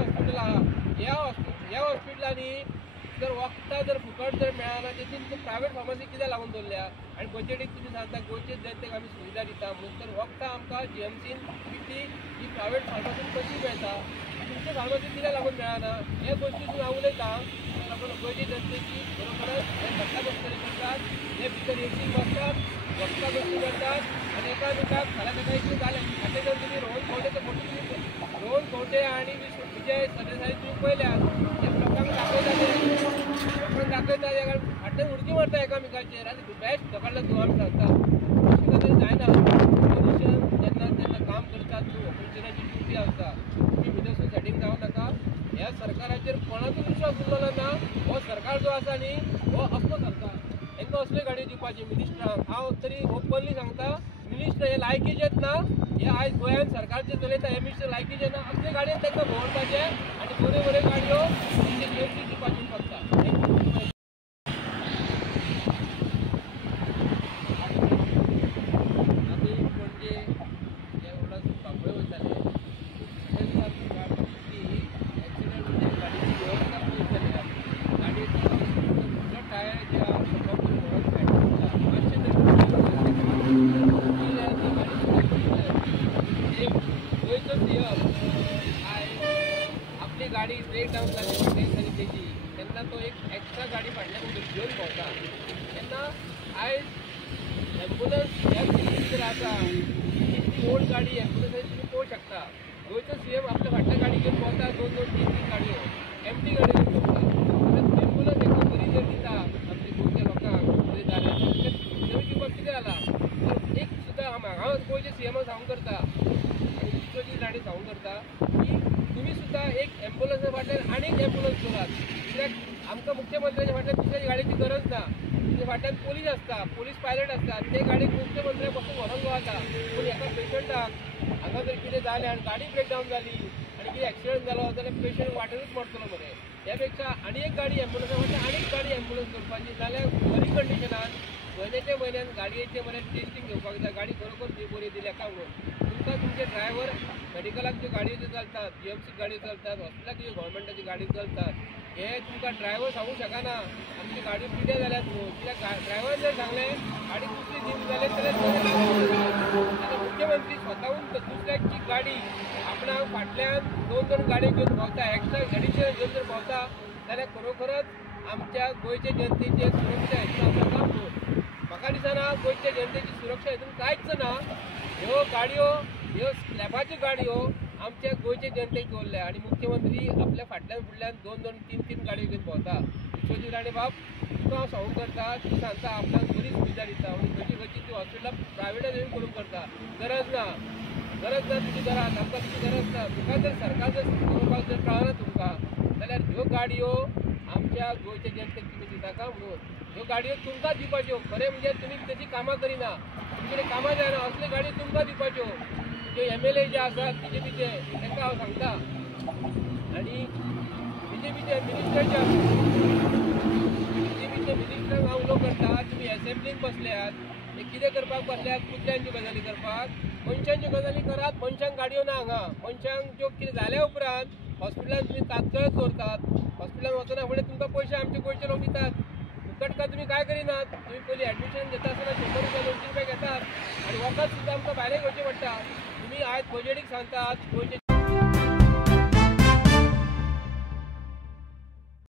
hospital आहा ह्या हॉस्पिटलांनी जर वखदां जर फुकट जर मेळना तेतून प्रायवेट फार्मसी कित्याक लागून दवरल्या आनी बजेटीक तुमी सांगता गोंयचे जनतेक आमी सुविधा दिता म्हणून तर वखदां आमकां जीएमसीन ती ही प्रायवेट फार्मसीन कशी मेळटा तुमच्या फार्मसीन कित्याक लागून मेळना हे गोश्टीतून हांव उलयतां गोंयचे जनतेची बरोबरच हे घट्टा बसतले करतात हे भितर एसी बसतात वखदां गोश्टी करतात आनी एकामेकाक खालाकाटायची जाले आतां जर तुमी रोहन खंवटेचो फोटो तुमी रोहन खंवटे आनी विजय सरदेसाई तुमी पळयल्यात हे लोकांक दाखयता फाटल्यान उडकी मारता एकामेकाचेर आनी बेस्ट ढकलला तूं आमी सांगता अशें तरी जायना ऑपरेशन जेन्ना काम करतात तूं ऑपरेशनाची ड्युटी आसता तुमी भितर वचून सेटींग जावं नाका ह्या सरकाराचेर कोणाचो विश्वास उरलो ना हो सरकार जो आसा न्ही हो असलो सरकार तांकां असल्यो गाडयो दिवपाच्यो मिनिस्टरांक हांव तरी ओपनली सांगता मिनिस्टर हे लायकीचेच ना हे आयज गोंयांत सरकारचे चलयता हे मिनिस्टर लायकीचे ना असले गाडयेन तांकां भोंवडपाचे आनी बऱ्यो बऱ्यो गाडयो तांचे जेवची दिवपाची फक्त गाडी ब्रेक डाऊन जाली त्याची तेन्ना तो एक एक्स्ट्रा गाडी फाटल्यान घेवन भोंवता तेन्ना आयज एम्बुलन्स ह्या जर आसा ती ओल्ड गाडी एम्बुलन्स तुमी पळोवंक शकता गोंयचो सीएम आपल्या फाटल्या गाडी घेवन भोंवता 2-2-3-3 गाडयो एमटी गाडयो घेवन भोंवता एम्बुलन्स एक बरी जर दिता आपल्या गोंयच्या लोकांक बरी जाल्या नवी दिवपाक कितें जाला तर एक सुद्दां हांव गोंयच्या सीएमाक सांगूंक करता आनी दुसरी गाडी सांगूंक करता की तुम्ही सुद्धा एक एम्बुलन्स फाटल्यान आनी एक एम्बुलन्स करात कित्याक आमकां मुख्यमंत्र्याच्या फाटल्यान दुसऱ्या गाडयेची गरज ना तुमच्या फाटल्यान पोलीस आसता पोलीस पायलट आसतात ते गाडयेक मुख्यमंत्र्याक पासून व्हरोंक गावता पूण एका पेशंटाक हांगा जर कितें जालें आनी गाडी ब्रेक डावन जाली आनी कितें एक्सिडंट जालो जाल्यार पेशंट वाटेरूच मरतलो मरे त्या पेक्षा आनी एक गाडी एम्बुलन्सा फाटल्यान आनी एक गाडी एम्बुलन्स करपाची जाल्यार बरी कंडिशनान म्हयन्याच्या गाडयेचे मरे टेस्टिंग घेवपाक जाय गाडी खरोखर बरी दिल्या काय म्हणून तुमकां तुमचे ड्रायव्हर मेडिकलाक ज्यो गाडयो ज्यो चलतात जीएमसी गाडयो चलतात हॉस्पिटलाक ज्यो गव्हर्मेंटाची गाडयो चलतात हे तुमकां ड्रायव्हर सांगूंक शकना आमची गाडयो पिड्ड्या जाल्यात म्हणून कित्याक ड्रायव्हरान जर सांगलें गाडी दुसरी दिन जाल्यार जाल्यार मुख्यमंत्री स्वताहून दुसऱ्याची गाडी आपणाक फाटल्यान 2-2 गाडयो घेवन भोंवता एक्स्ट्रा एडिशनल घेवन जर भोंवता जाल्यार खरोखरच आमच्या गोंयच्या जनतेची सुरक्षा हेतून आसा काम म्हणून म्हाका दिसना गोंयच्या जनतेची सुरक्षा हेतून कांयच ना ह्यो गाडयो ह्यो स्लॅबाच्यो गाडयो आमच्या गोंयच्या जनतेक दवरल्या आनी मुख्यमंत्री आपल्या फाटल्यान फुडल्यान 2-2-3-3 गाडयो घेवन भोंवता विश्वजीत राणे बाब तुका हांव सांगूंक करता तूं सांगता आपल्याक बरी सुविधा दिता आनी खंयची ती हॉस्पिटलां प्रायवेटान येवन करूंक करता गरज ना तुजी घरांत आमकां तुजी गरज ना तुका जर सरकार जर पळोवपाक जर कळना तुमकां जाल्यार ह्यो गाडयो आमच्या गोंयच्या जनतेक तुमी दिता काय म्हणून ह्यो गाडयो तुमकां दिवपाच्यो खरें म्हणजे तुमी तेची कामां करिना तुमचे कामां जायना असल्यो गाडयो तुमकां दिवपाच्यो जे MLA जे आसात BJPचे तांकां हांव सांगता आनी BJPचे मिनिस्टर जे आसात BJPचे मिनिस्टरांक हांव उलोवंक करता तुमी एसेंब्लीक बसल्यात हे कितें करपाक बसल्यात कुत्र्यांच्यो गजाली करपाक मनशांच्यो गजाली करात मनशांक गाडयो ना हांगा मनशांक ज्यो कितें जाल्या उपरांत हॉस्पिटलांत तुमी तात्काळच दवरतात हॉस्पिटलांत वचना फुडें तुमकां पयशे आमचे गोंयचे लोक दितात फुकट तुमी काय करिनात तुमी पयलीं एडमिशन घेता आसतना 100 रुपया 200 रुपया घेतात आनी वखद सुद्दां आमकां भायले घेवचें पडटा तुमी आयज बजेटीक सांगतात गोंयचे